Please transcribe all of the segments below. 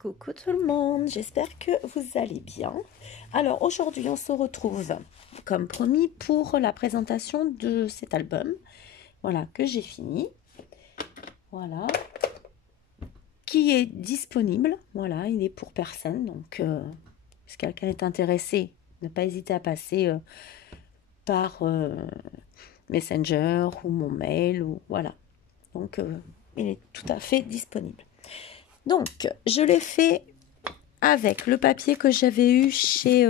Coucou tout le monde, j'espère que vous allez bien. Alors aujourd'hui on se retrouve comme promis pour la présentation de cet album. Voilà, que j'ai fini. Voilà. Qui est disponible. Voilà, il est pour personne. Donc si quelqu'un est intéressé, ne pas hésiter à passer par Messenger ou mon mail. Ou voilà. Donc il est tout à fait disponible. Donc, je l'ai fait avec le papier que j'avais eu chez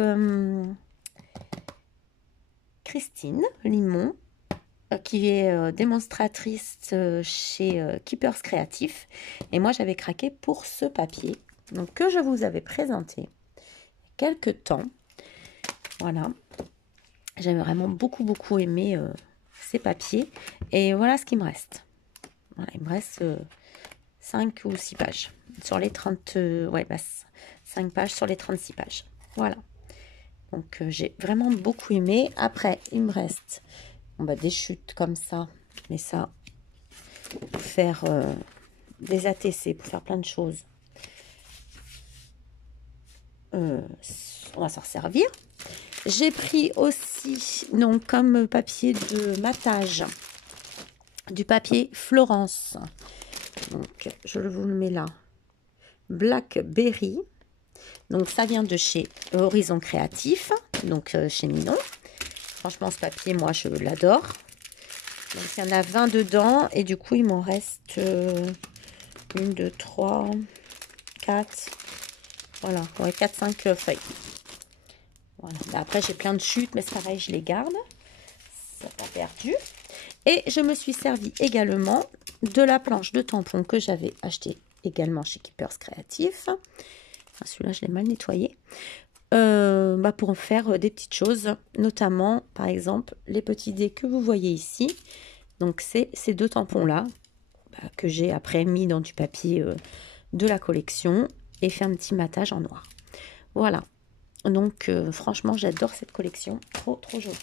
Christine Limon, qui est démonstratrice chez Keepers Créatifs. Et moi, j'avais craqué pour ce papier, donc, que je vous avais présenté il y a quelques temps. Voilà. J'avais vraiment beaucoup aimé ces papiers. Et voilà ce qu'il me reste. Voilà, il me reste 5 ou 6 pages sur les 30, 5 pages sur les 36 pages. Voilà. Donc, j'ai vraiment beaucoup aimé. Après, il me reste des chutes comme ça. Mais ça, pour faire des ATC, pour faire plein de choses, on va s'en servir. J'ai pris aussi, donc, comme papier de matage, du papier Florence. Donc, je vous le mets là. Blackberry. Donc, ça vient de chez Horizon Créatif, donc chez Minon. Franchement, ce papier, moi, je l'adore. Donc, il y en a 20 dedans. Et du coup, il m'en reste 1, 2, 3, 4. Voilà, 4, 5 feuilles. Voilà. Après, j'ai plein de chutes, mais c'est pareil, je les garde. Ça n'a pas perdu. Et je me suis servi également de la planche de tampon que j'avais acheté également chez Keepers Créatifs. Enfin, celui-là, je l'ai mal nettoyé. Pour faire des petites choses, notamment, par exemple, les petits dés que vous voyez ici. Donc, c'est ces deux tampons-là que j'ai après mis dans du papier de la collection et fait un petit matage en noir. Voilà. Donc, franchement, j'adore cette collection. Trop jolie.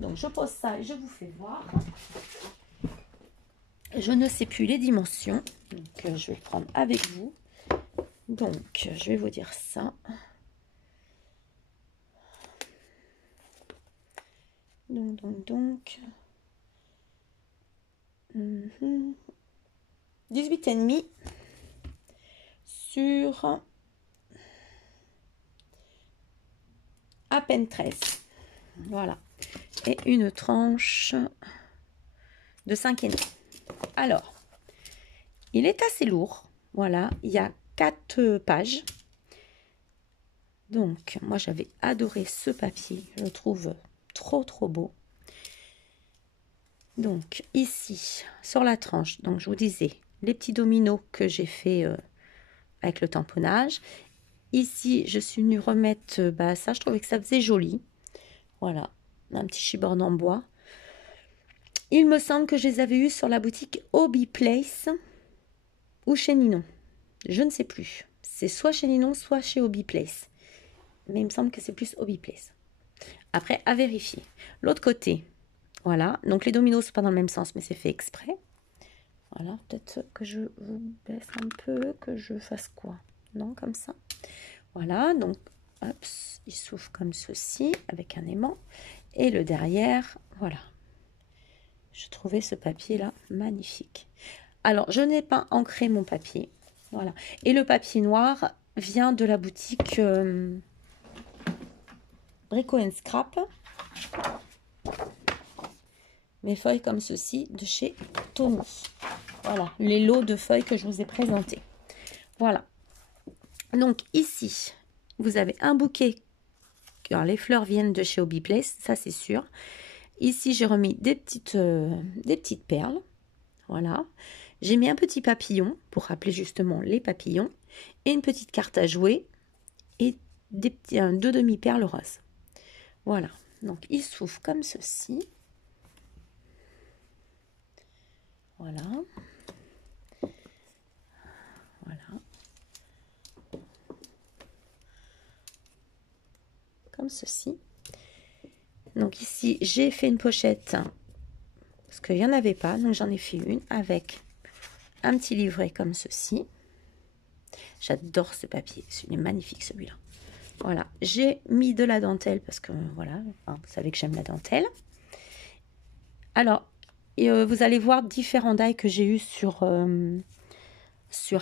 Donc, je pose ça et je vous fais voir. Je ne sais plus les dimensions. Donc, je vais le prendre avec vous. Donc, je vais vous dire ça. Donc. 18,5 sur à peine 13. Voilà. Et une tranche de 5,5. Alors, il est assez lourd. Voilà, il y a 4 pages. Donc, moi, j'avais adoré ce papier. Je le trouve trop beau. Donc, ici, sur la tranche, donc je vous disais, les petits dominos que j'ai fait avec le tamponnage. Ici, je suis venue remettre ça. Je trouvais que ça faisait joli. Voilà, un petit chiborne en bois. Il me semble que je les avais eus sur la boutique Hobby Place ou chez Ninon. Je ne sais plus. C'est soit chez Ninon, soit chez Hobby Place. Mais il me semble que c'est plus Hobby Place. Après, à vérifier. L'autre côté, voilà. Donc, les dominos, c'est pas dans le même sens, mais c'est fait exprès. Voilà, peut-être que je vous baisse un peu, que je fasse quoi? Non, comme ça. Voilà, donc, hop, il s'ouvre comme ceci, avec un aimant. Et le derrière, voilà. Je trouvais ce papier-là magnifique. Alors, je n'ai pas ancré mon papier. Voilà. Et le papier noir vient de la boutique Brico & Scrap. Mes feuilles comme ceci de chez Tommy. Voilà, les lots de feuilles que je vous ai présentés. Voilà. Donc ici, vous avez un bouquet. Alors, les fleurs viennent de chez Hobby Place, ça c'est sûr. Ici, j'ai remis des petites perles. Voilà. J'ai mis un petit papillon pour rappeler justement les papillons. Et une petite carte à jouer. Et deux demi-perles roses. Voilà. Donc, il s'ouvre comme ceci. Voilà. Voilà. Comme ceci. Donc ici, j'ai fait une pochette parce qu'il n'y en avait pas. Donc j'en ai fait une avec un petit livret comme ceci. J'adore ce papier. Il est magnifique celui-là. Voilà, j'ai mis de la dentelle parce que voilà, vous savez que j'aime la dentelle. Alors, vous allez voir différents die que j'ai eu sur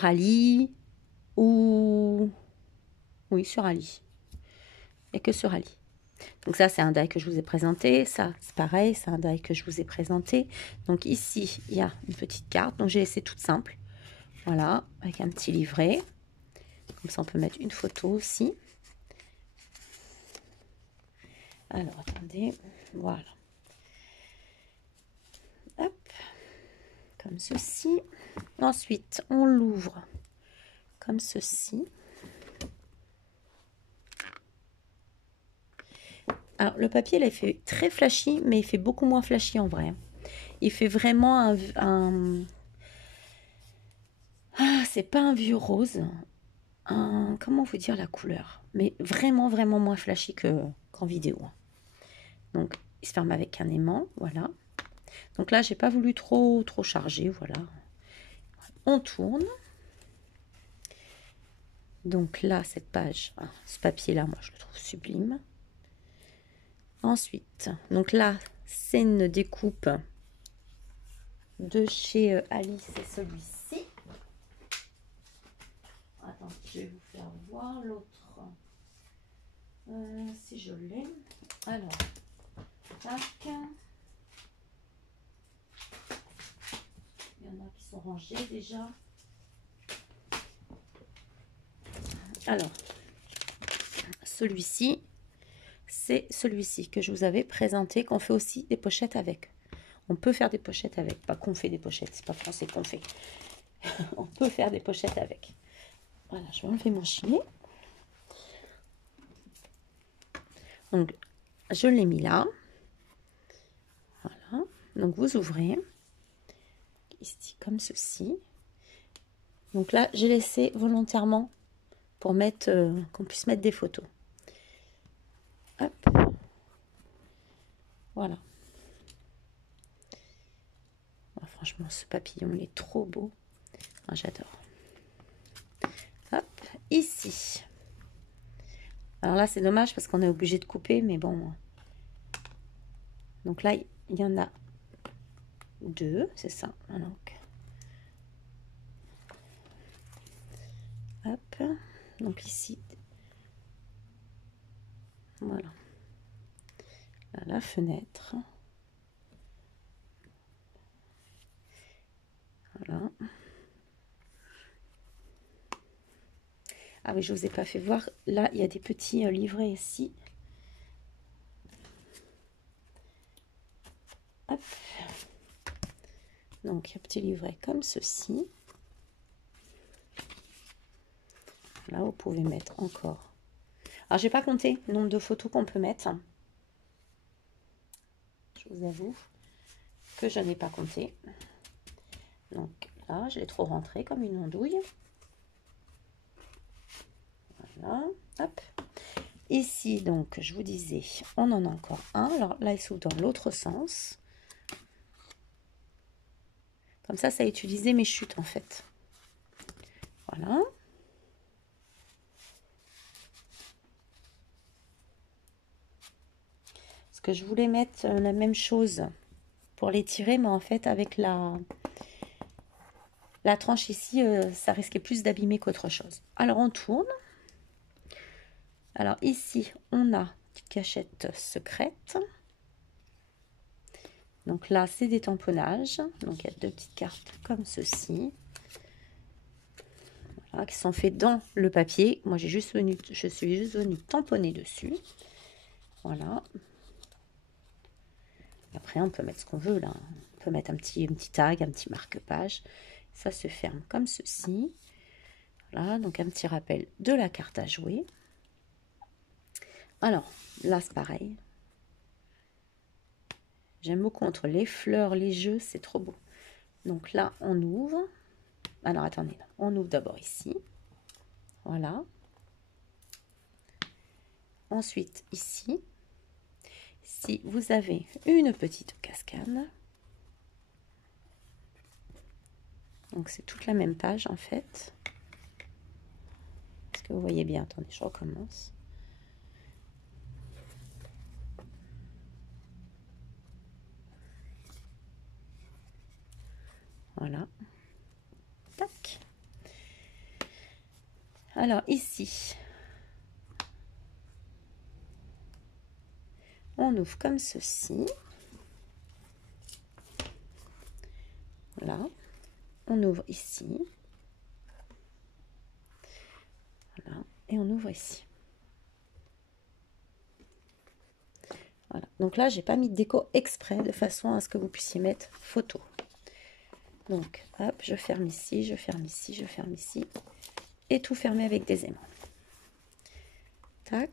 Ali ou... Oui, sur Ali. Et que sur Ali. Donc ça, c'est un die que je vous ai présenté. Ça, c'est pareil, c'est un die que je vous ai présenté. Donc ici, il y a une petite carte. Donc j'ai laissé toute simple. Voilà, avec un petit livret. Comme ça, on peut mettre une photo aussi. Alors, attendez. Voilà. Hop. Comme ceci. Ensuite, on l'ouvre comme ceci. Alors, le papier, il fait très flashy, mais il fait beaucoup moins flashy en vrai. Il fait vraiment un... Ah, c'est pas un vieux rose. Comment vous dire la couleur? Mais vraiment, vraiment moins flashy qu'en vidéo. Donc, il se ferme avec un aimant, voilà. Donc là, j'ai pas voulu trop charger, voilà. On tourne. Donc là, cette page, ce papier-là, moi, je le trouve sublime. Ensuite, donc là, c'est une découpe de chez Alice, c'est celui-ci. Attends, je vais vous faire voir l'autre. Si je l'ai. Alors, tac. Il y en a qui sont rangés déjà. Alors, celui-ci, c'est celui-ci que je vous avais présenté, qu'on fait aussi des pochettes avec. On peut faire des pochettes avec. Pas qu'on fait des pochettes, c'est pas français qu'on fait. On peut faire des pochettes avec. Voilà, je vais enlever mon gilet. Donc, je l'ai mis là. Voilà. Donc, vous ouvrez. Ici, comme ceci. Donc là, j'ai laissé volontairement pour mettre qu'on puisse mettre des photos. Hop. Voilà. Oh, franchement, ce papillon, il est trop beau. Oh, j'adore. Hop, ici. Alors là, c'est dommage parce qu'on est obligé de couper, mais bon. Donc là, il y en a deux, c'est ça. Hop. Donc ici, voilà. Là, la fenêtre. Voilà. Ah oui, je vous ai pas fait voir. Là, il y a des petits livrets ici. Hop. Donc, il y a un petit livret comme ceci. Là, vous pouvez mettre encore. Alors, j'ai pas compté le nombre de photos qu'on peut mettre. Je vous avoue que je n'ai pas compté. Donc là, je l'ai trop rentré comme une andouille. Voilà, hop. Ici, donc, je vous disais, on en a encore un. Alors là, il s'ouvre dans l'autre sens. Comme ça a utilisé mes chutes, en fait. Voilà. Parce que je voulais mettre la même chose pour les tirer, mais en fait, avec la tranche ici, ça risquait plus d'abîmer qu'autre chose. Alors, on tourne. Alors, ici, on a une petite cachette secrète. Donc là, c'est des tamponnages. Donc, il y a deux petites cartes comme ceci. Voilà, qui sont faits dans le papier. Moi, je suis juste venue tamponner dessus. Voilà. Après, on peut mettre ce qu'on veut là. On peut mettre un petit tag, un petit marque-page. Ça se ferme comme ceci. Voilà, donc un petit rappel de la carte à jouer. Alors, là, c'est pareil. J'aime beaucoup entre les fleurs, les jeux, c'est trop beau. Donc là, on ouvre. Alors, attendez, on ouvre d'abord ici. Voilà. Ensuite, ici. Si vous avez une petite cascade. Donc, c'est toute la même page, en fait. que vous voyez bien? Attendez, je recommence. Voilà. Tac. Alors ici, on ouvre comme ceci. Voilà. On ouvre ici. Voilà. Et on ouvre ici. Voilà. Donc là, j'ai pas mis de déco exprès de façon à ce que vous puissiez mettre photo. Donc, hop, je ferme ici, je ferme ici, je ferme ici. Et tout fermé avec des aimants. Tac.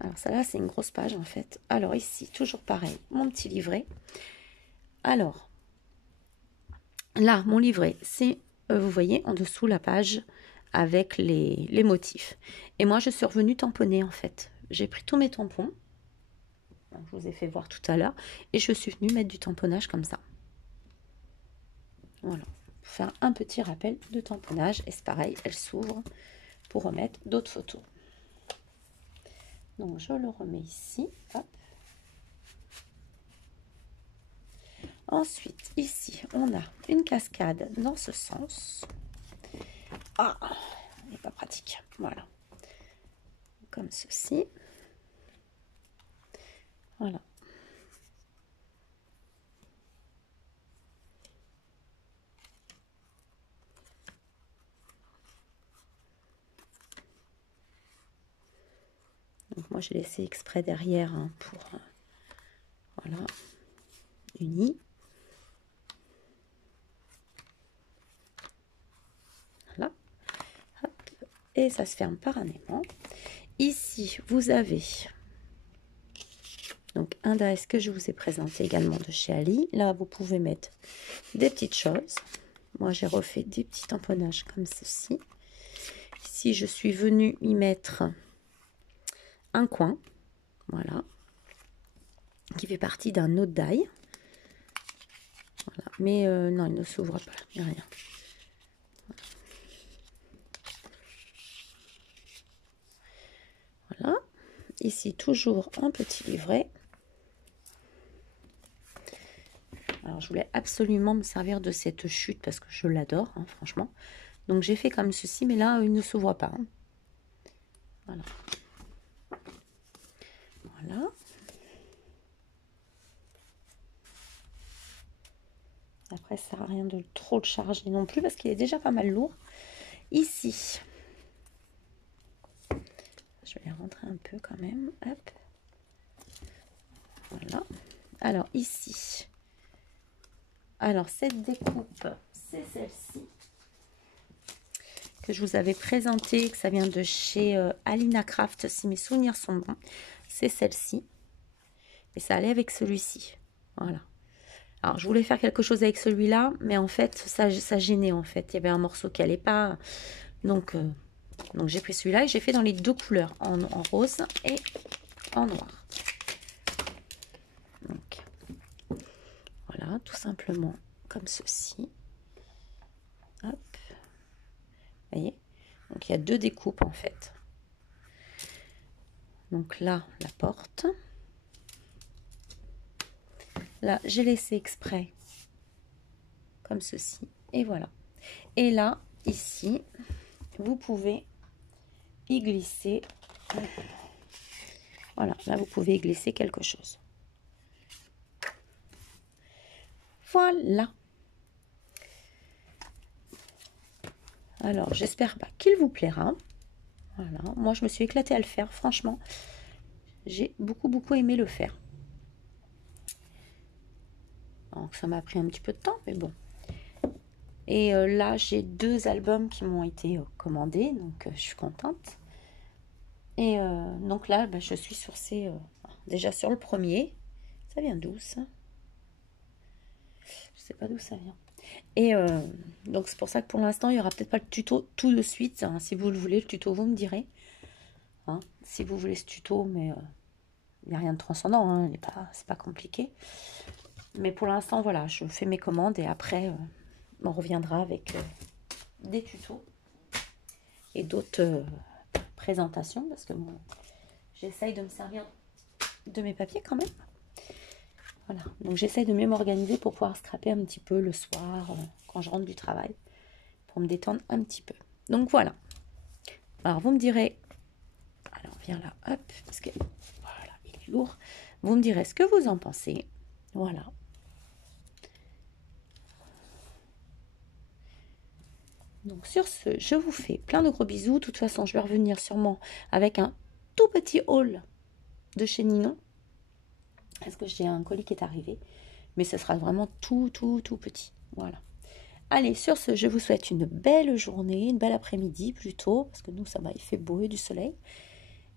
Alors ça là, c'est une grosse page en fait. Alors ici, toujours pareil, mon petit livret. Alors, là, mon livret, c'est, vous voyez, en dessous la page avec les motifs. Et moi, je suis revenue tamponner en fait. J'ai pris tous mes tampons. Je vous ai fait voir tout à l'heure. Et je suis venue mettre du tamponnage comme ça. Voilà. Pour faire un petit rappel de tamponnage. Et c'est pareil, elle s'ouvre pour remettre d'autres photos. Donc, je le remets ici. Hop. Ensuite, ici, on a une cascade dans ce sens. Ah, n'est pas pratique. Voilà. Comme ceci. Voilà. Donc moi, j'ai laissé exprès derrière hein, pour voilà, uni. Voilà. Hop. Et ça se ferme par un aimant. Ici, vous avez donc un dice que je vous ai présenté également de chez Ali. Là, vous pouvez mettre des petites choses. Moi, j'ai refait des petits tamponnages comme ceci. Ici, je suis venue y mettre un coin, voilà, qui fait partie d'un autre die. Voilà. Mais non, il ne s'ouvre pas, il n'y a rien. Voilà. Ici, toujours un petit livret. Alors, je voulais absolument me servir de cette chute parce que je l'adore, hein, franchement. Donc, j'ai fait comme ceci, mais là, il ne s'ouvre pas. Hein. Voilà. Voilà. Après, ça sert à rien de trop le charger non plus parce qu'il est déjà pas mal lourd. Ici, je vais les rentrer un peu quand même. Hop. Voilà. Alors, ici, alors cette découpe, c'est celle-ci que je vous avais présentée, que ça vient de chez Alina Craft, si mes souvenirs sont bons. C'est celle-ci. Et ça allait avec celui-ci. Voilà. Alors, je voulais faire quelque chose avec celui-là, mais en fait, ça gênait, en fait. Il y avait un morceau qui n'allait pas. Donc j'ai pris celui-là et j'ai fait dans les deux couleurs, en rose et en noir. Donc, voilà, tout simplement comme ceci. Hop. Vous voyez? Donc, il y a deux découpes, en fait. Donc là, la porte. Là, j'ai laissé exprès comme ceci. Et voilà. Et là, ici, vous pouvez y glisser. Voilà, là, vous pouvez y glisser quelque chose. Voilà. Alors, j'espère qu'il vous plaira. Voilà. Moi, je me suis éclatée à le faire. Franchement, j'ai beaucoup aimé le faire. Donc, ça m'a pris un petit peu de temps, mais bon. Et là, j'ai deux albums qui m'ont été commandés, donc je suis contente. Et donc là, bah, je suis sur ces... déjà sur le premier. Ça vient d'où, ça? Je sais pas d'où ça vient. Et donc, c'est pour ça que pour l'instant, il n'y aura peut-être pas le tuto tout de suite. Hein. Si vous le voulez, le tuto, vous me direz. Hein, si vous voulez ce tuto, mais il n'y a rien de transcendant. Hein, c'est pas compliqué. Mais pour l'instant, voilà, je fais mes commandes et après, on reviendra avec des tutos. et d'autres présentations, parce que bon, j'essaye de me servir de mes papiers quand même. Voilà, donc j'essaye de mieux m'organiser pour pouvoir scraper un petit peu le soir, quand je rentre du travail, pour me détendre un petit peu. Donc voilà. Alors vous me direz, alors viens là, hop, parce que voilà, il est lourd. Vous me direz ce que vous en pensez. Voilà. Donc sur ce, je vous fais plein de gros bisous. De toute façon, je vais revenir sûrement avec un tout petit haul de chez Ninon. Parce que j'ai un colis qui est arrivé. Mais ce sera vraiment tout petit. Voilà. Allez, sur ce, je vous souhaite une belle journée, une belle après-midi plutôt. Parce que nous, ça va, il fait beau et du soleil.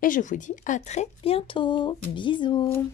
Et je vous dis à très bientôt. Bisous.